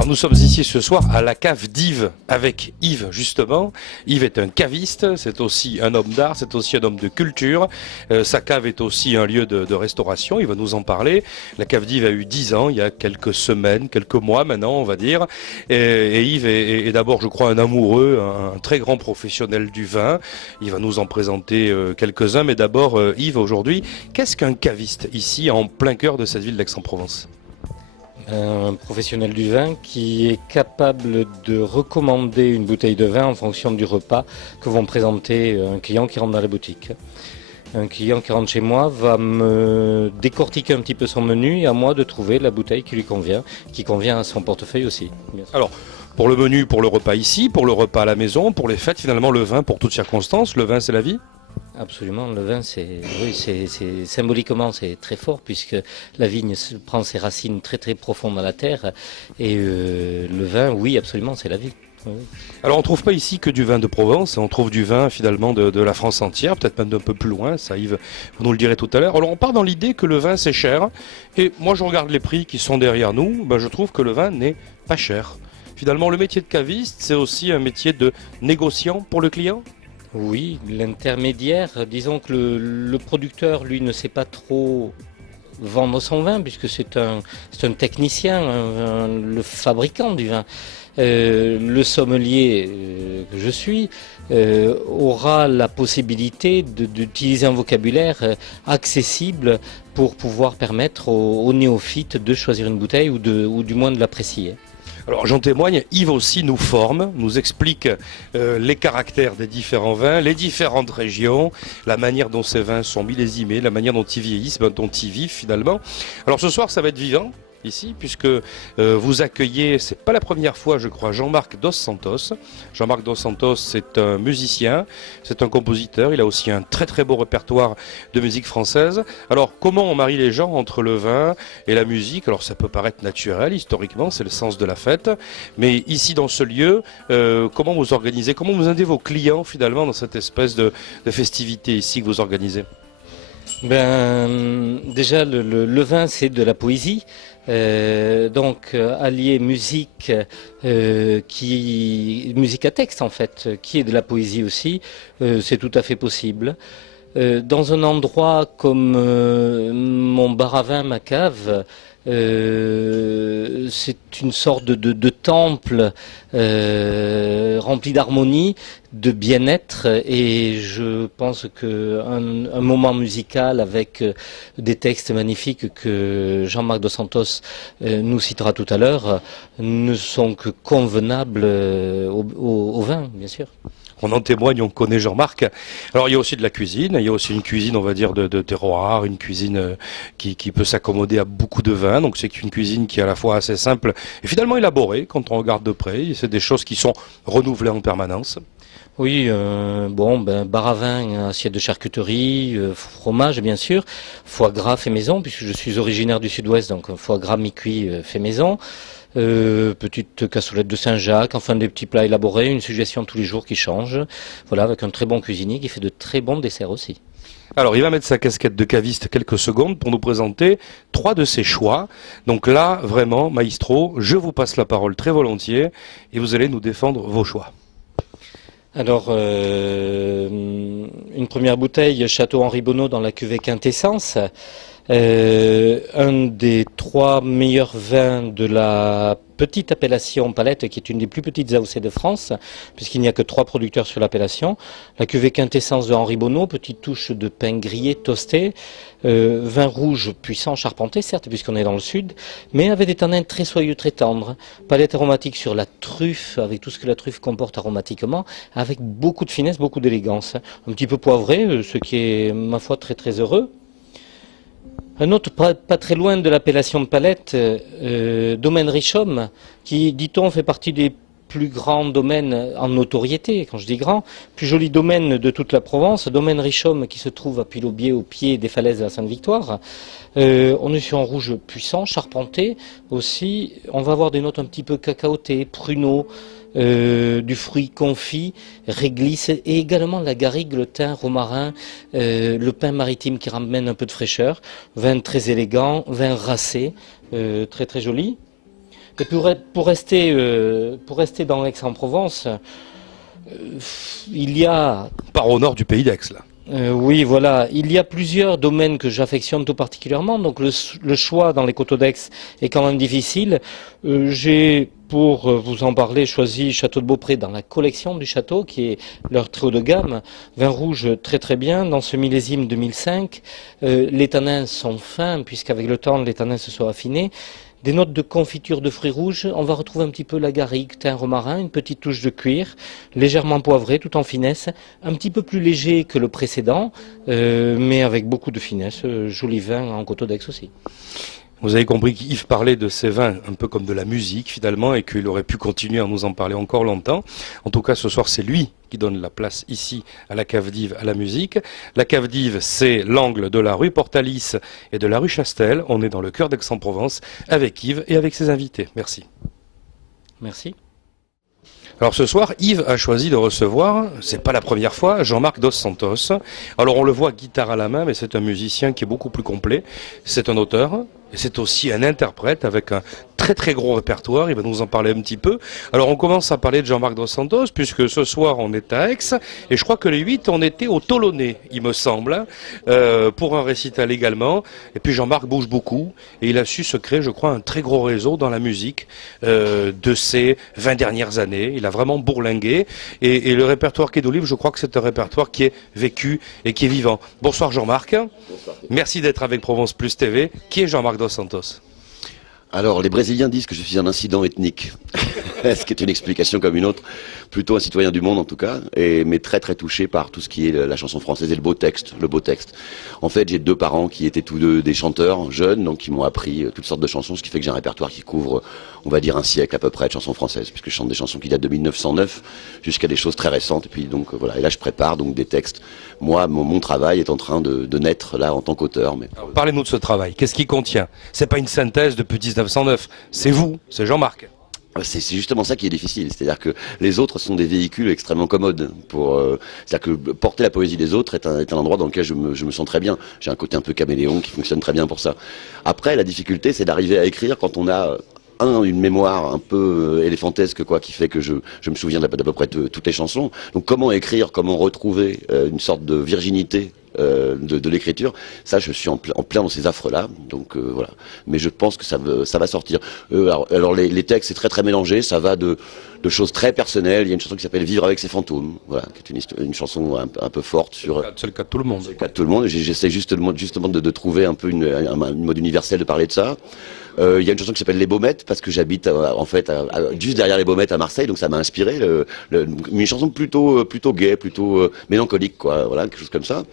Alors nous sommes ici ce soir à la cave d'Yves, avec Yves justement. Yves est un caviste, c'est aussi un homme d'art, c'est aussi un homme de culture. Sa cave est aussi un lieu de restauration, il va nous en parler. La cave d'Yves a eu 10 ans, il y a quelques semaines, quelques mois maintenant on va dire. Et Yves est d'abord je crois un amoureux, un très grand professionnel du vin. Il va nous en présenter quelques-uns, mais d'abord Yves aujourd'hui, qu'est-ce qu'un caviste ici en plein cœur de cette ville d'Aix-en-Provence ? Un professionnel du vin qui est capable de recommander une bouteille de vin en fonction du repas que vont présenter un client qui rentre dans la boutique. Un client qui rentre chez moi va me décortiquer un petit peu son menu et à moi de trouver la bouteille qui lui convient, qui convient à son portefeuille aussi. Alors, pour le menu, pour le repas ici, pour le repas à la maison, pour les fêtes, finalement le vin pour toutes circonstances, le vin c'est la vie ? Absolument, le vin, symboliquement c'est très fort puisque la vigne prend ses racines très très profondes dans la terre et le vin, oui, absolument, c'est la vie. Oui. Alors on ne trouve pas ici que du vin de Provence, on trouve du vin finalement de la France entière, peut-être même d'un peu plus loin, ça Yves, vous nous le direz tout à l'heure. Alors on part dans l'idée que le vin c'est cher et moi je regarde les prix qui sont derrière nous, je trouve que le vin n'est pas cher. Finalement le métier de caviste c'est aussi un métier de négociant pour le client ? Oui, l'intermédiaire, disons que le producteur, lui, ne sait pas trop vendre son vin, puisque c'est un technicien, le fabricant du vin. Le sommelier que je suis aura la possibilité d'utiliser un vocabulaire accessible pour pouvoir permettre aux néophytes de choisir une bouteille ou du moins de l'apprécier. Alors j'en témoigne, Yves aussi nous forme, nous explique les caractères des différents vins, les différentes régions, la manière dont ces vins sont millésimés, la manière dont ils vieillissent, dont ils vivent finalement. Alors ce soir ça va être vivant ici puisque vous accueillez, c'est pas la première fois je crois, Jean-Marc Dos Santos. Jean-Marc Dos Santos c'est un musicien, c'est un compositeur, il a aussi un très très beau répertoire de musique française. Alors comment on marie les gens entre le vin et la musique? Alors ça peut paraître naturel, historiquement c'est le sens de la fête, mais ici dans ce lieu, comment vous organisez, comment vous aidez vos clients finalement dans cette espèce de festivité ici que vous organisez? Déjà le vin c'est de la poésie. Donc allier musique, musique à texte en fait, qui est de la poésie aussi, c'est tout à fait possible. Dans un endroit comme mon bar à vin, ma cave, c'est une sorte de temple rempli d'harmonie, de bien-être, et je pense qu'un moment musical avec des textes magnifiques que Jean-Marc Dos Santos nous citera tout à l'heure ne sont que convenables au vin, bien sûr. On en témoigne, on connaît Jean-Marc. Alors il y a aussi de la cuisine, il y a aussi une cuisine on va dire de terroir, une cuisine qui peut s'accommoder à beaucoup de vins, donc c'est une cuisine qui est à la fois assez simple et finalement élaborée quand on regarde de près, c'est des choses qui sont renouvelées en permanence. Oui, bar à vin, assiette de charcuterie, fromage bien sûr, foie gras fait maison puisque je suis originaire du sud-ouest, donc foie gras mi-cuit fait maison. Petite cassolette de Saint-Jacques, enfin des petits plats élaborés, une suggestion tous les jours qui change. Voilà, avec un très bon cuisinier qui fait de très bons desserts aussi. Alors il va mettre sa casquette de caviste quelques secondes pour nous présenter 3 de ses choix. Donc là, vraiment, maestro, je vous passe la parole très volontiers et vous allez nous défendre vos choix. Alors, une première bouteille, Château Henri Bonneau dans la cuvée Quintessence. Un des 3 meilleurs vins de la petite appellation Palette, qui est une des plus petites AOC de France, puisqu'il n'y a que 3 producteurs sur l'appellation. La cuvée Quintessence de Henri Bonneau, petite touche de pain grillé toasté, vin rouge puissant, charpenté, certes, puisqu'on est dans le sud, mais avec des tanins très soyeux, très tendres. Palette aromatique sur la truffe, avec tout ce que la truffe comporte aromatiquement, avec beaucoup de finesse, beaucoup d'élégance. Un petit peu poivré, ce qui est, ma foi, très très heureux. Un autre pas très loin de l'appellation de Palette, Domaine Richomme, qui, dit-on, fait partie des plus grands domaines en notoriété, quand je dis grand, plus joli domaine de toute la Provence, Domaine Richomme qui se trouve à Pilaubier au pied des falaises de la Sainte-Victoire. On est sur un rouge puissant, charpenté aussi. On va avoir des notes un petit peu cacaotées, pruneaux, du fruit confit, réglisse et également la garrigue, le thym, romarin, le pain maritime qui ramène un peu de fraîcheur. Vin très élégant, vin racé, très très joli. Et pour rester dans l'Aix-en-Provence, il y a... Par au nord du pays d'Aix, là. Oui, voilà. Il y a plusieurs domaines que j'affectionne tout particulièrement. Donc le choix dans les coteaux d'Aix est quand même difficile. J'ai, pour vous en parler, choisi Château de Beaupré dans la collection du château, qui est leur très haut de gamme. Vin rouge très très bien. Dans ce millésime 2005, les tanins sont fins, puisqu'avec le temps, les tanins se sont affinés. Des notes de confiture de fruits rouges, on va retrouver un petit peu la garrigue, thym romarin, une petite touche de cuir, légèrement poivré, tout en finesse, un petit peu plus léger que le précédent, mais avec beaucoup de finesse, joli vin en coteaux d'Aix aussi. Vous avez compris qu'Yves parlait de ces vins un peu comme de la musique finalement et qu'il aurait pu continuer à nous en parler encore longtemps. En tout cas, ce soir, c'est lui qui donne la place ici à la cave d'Yves à la musique. La cave d'Yves, c'est l'angle de la rue Portalis et de la rue Chastel. On est dans le cœur d'Aix-en-Provence avec Yves et avec ses invités. Merci. Merci. Alors ce soir, Yves a choisi de recevoir, c'est pas la première fois, Jean-Marc Dos Santos. Alors on le voit guitare à la main, mais c'est un musicien qui est beaucoup plus complet. C'est un auteur. Et c'est aussi un interprète avec un très très gros répertoire, il va nous en parler un petit peu. Alors on commence à parler de Jean-Marc Dos Santos, puisque ce soir on est à Aix, et je crois que les 8 on était au Tolonais, il me semble, pour un récital également. Et puis Jean-Marc bouge beaucoup, et il a su se créer, je crois, un très gros réseau dans la musique de ces 20 dernières années. Il a vraiment bourlingué, et le répertoire qui est d'Olive, je crois que c'est un répertoire qui est vécu et qui est vivant. Bonsoir Jean-Marc. Bonsoir. Merci d'être avec Provence Plus TV. Qui est Jean-Marc Dos Santos? Alors, les Brésiliens disent que je suis un incident ethnique, ce qui est une explication comme une autre, plutôt un citoyen du monde en tout cas, mais très très touché par tout ce qui est la chanson française et le beau texte. En fait, j'ai deux parents qui étaient tous deux des chanteurs jeunes, donc qui m'ont appris toutes sortes de chansons, ce qui fait que j'ai un répertoire qui couvre, on va dire, un siècle à peu près de chansons françaises, puisque je chante des chansons qui datent de 1909 jusqu'à des choses très récentes. Et puis donc voilà, et là je prépare donc des textes. Moi, mon travail est en train de naître là en tant qu'auteur. Parlez-nous de ce travail. Qu'est-ce qu'il contient? C'est pas une synthèse depuis 1909. C'est vous, c'est Jean-Marc. C'est justement ça qui est difficile, c'est-à-dire que les autres sont des véhicules extrêmement commodes. C'est-à-dire que porter la poésie des autres est un endroit dans lequel je me sens très bien. J'ai un côté un peu caméléon qui fonctionne très bien pour ça. Après, la difficulté, c'est d'arriver à écrire quand on a une mémoire un peu éléphantesque, quoi, qui fait que je me souviens d'à peu près de toutes les chansons. Donc comment écrire, comment retrouver une sorte de virginité de l'écriture, ça je suis en plein dans ces affres-là, donc voilà. Mais je pense que ça va sortir. Alors les textes, c'est très très mélangé, ça va de choses très personnelles. Il y a une chanson qui s'appelle Vivre avec ses fantômes, voilà, qui est une chanson un peu forte sur... C'est le cas de tout le monde. C'est le cas de tout le monde, j'essaie justement de trouver un peu un mode universel de parler de ça. Il y a une chanson qui s'appelle Les Baumettes, parce que j'habite en fait juste derrière les Baumettes à Marseille, donc ça m'a inspiré. Une chanson plutôt gaie, plutôt mélancolique, quoi, voilà, quelque chose comme ça.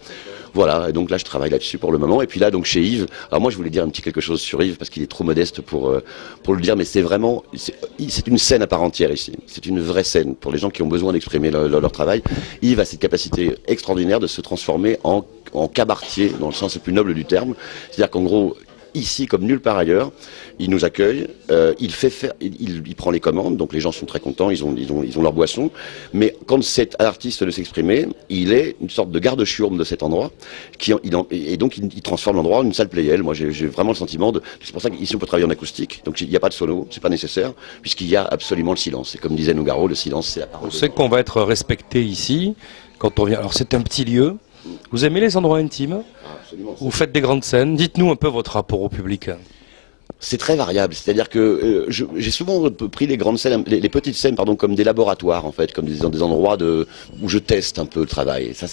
Voilà, et donc là je travaille là-dessus pour le moment. Et puis là, donc chez Yves, alors moi je voulais dire un petit quelque chose sur Yves, parce qu'il est trop modeste pour le dire, mais c'est vraiment, c'est une scène à part entière ici. C'est une vraie scène pour les gens qui ont besoin d'exprimer leur travail. Yves a cette capacité extraordinaire de se transformer en cabaretier, dans le sens le plus noble du terme. C'est-à-dire qu'en gros, ici, comme nulle part ailleurs, il nous accueille, il prend les commandes, donc les gens sont très contents, ils ont leur boisson, mais quand c'est à l'artiste de s'exprimer, il est une sorte de garde-chiourme de cet endroit, et donc il transforme l'endroit en une salle Playel. Moi j'ai vraiment le sentiment c'est pour ça qu'ici on peut travailler en acoustique, donc il n'y a pas de sono, c'est pas nécessaire, puisqu'il y a absolument le silence, et comme disait Nougaro, le silence c'est la parole. On sait qu'on va être respecté ici, quand on vient, alors c'est un petit lieu, vous aimez les endroits intimes? Absolument. Vous faites des grandes scènes, dites-nous un peu votre rapport au public. C'est très variable, c'est-à-dire que j'ai souvent pris les grandes scènes, les petites scènes, pardon, comme des laboratoires en fait, comme des endroits où je teste un peu le travail. Ça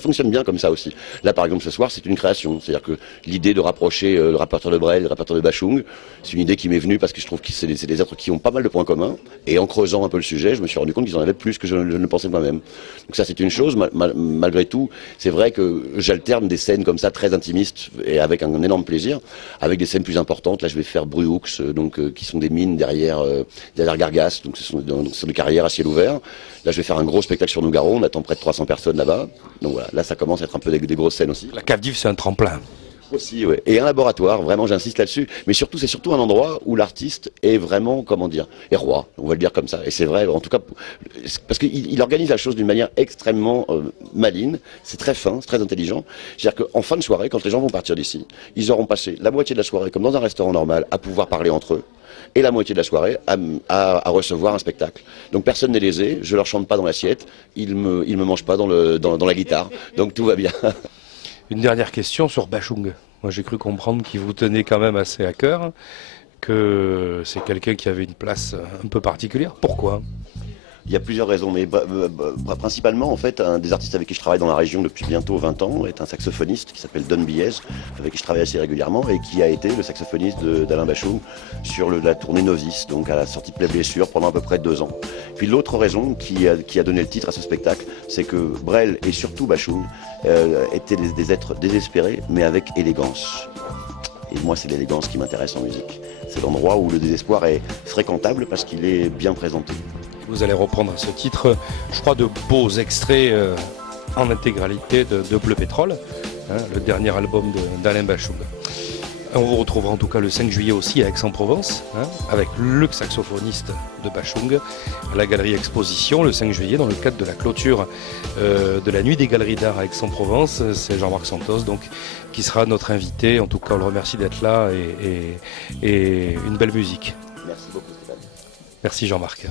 fonctionne bien comme ça aussi. Là, par exemple, ce soir, c'est une création, c'est-à-dire que l'idée de rapprocher le répertoire de Brel, le répertoire de Bachung, c'est une idée qui m'est venue parce que je trouve que c'est des êtres qui ont pas mal de points communs. Et en creusant un peu le sujet, je me suis rendu compte qu'ils en avaient plus que je ne le pensais moi-même. Donc ça, c'est une chose. Malgré tout, c'est vrai que j'alterne des scènes comme ça très intimistes et avec un énorme plaisir, avec des scènes plus importantes. Là, je vais faire Bruux, qui sont des mines derrière Gargas, donc ce sont des carrières à ciel ouvert. Là, je vais faire un gros spectacle sur Nougaro, on attend près de 300 personnes là-bas. Donc voilà, là, ça commence à être un peu des grosses scènes aussi. La cave d'Yves, c'est un tremplin. Aussi, ouais. Et un laboratoire, vraiment j'insiste là-dessus, mais surtout c'est surtout un endroit où l'artiste est vraiment, comment dire, est roi, on va le dire comme ça. Et c'est vrai, en tout cas, parce qu'il organise la chose d'une manière extrêmement maligne, c'est très fin, c'est très intelligent. C'est-à-dire qu'en fin de soirée, quand les gens vont partir d'ici, ils auront passé la moitié de la soirée, comme dans un restaurant normal, à pouvoir parler entre eux, et la moitié de la soirée à recevoir un spectacle. Donc personne n'est lésé, je leur chante pas dans l'assiette, ils me mangent pas dans la guitare, donc tout va bien. Une dernière question sur Bashung. Moi, j'ai cru comprendre qu'il vous tenait quand même assez à cœur, que c'est quelqu'un qui avait une place un peu particulière. Pourquoi? Il y a plusieurs raisons, mais principalement, en fait, un des artistes avec qui je travaille dans la région depuis bientôt 20 ans est un saxophoniste qui s'appelle Don Biez, avec qui je travaille assez régulièrement et qui a été le saxophoniste d'Alain Bashung sur la tournée Novice, donc à la sortie de Play Blessure pendant à peu près 2 ans. Puis l'autre raison qui a donné le titre à ce spectacle, c'est que Brel et surtout Bashung étaient des êtres désespérés, mais avec élégance. Et moi, c'est l'élégance qui m'intéresse en musique. C'est l'endroit où le désespoir est fréquentable parce qu'il est bien présenté. Vous allez reprendre à ce titre, je crois, de beaux extraits en intégralité de Bleu Pétrole, hein, le dernier album d'Alain Bashung. On vous retrouvera en tout cas le 5 juillet aussi à Aix-en-Provence, hein, avec le saxophoniste de Bashung, à la Galerie Exposition, le 5 juillet, dans le cadre de la clôture de la Nuit des Galeries d'Art à Aix-en-Provence. C'est Jean-Marc Santos, donc, qui sera notre invité. En tout cas, on le remercie d'être là et une belle musique. Merci beaucoup, Stéphane. Merci Jean-Marc.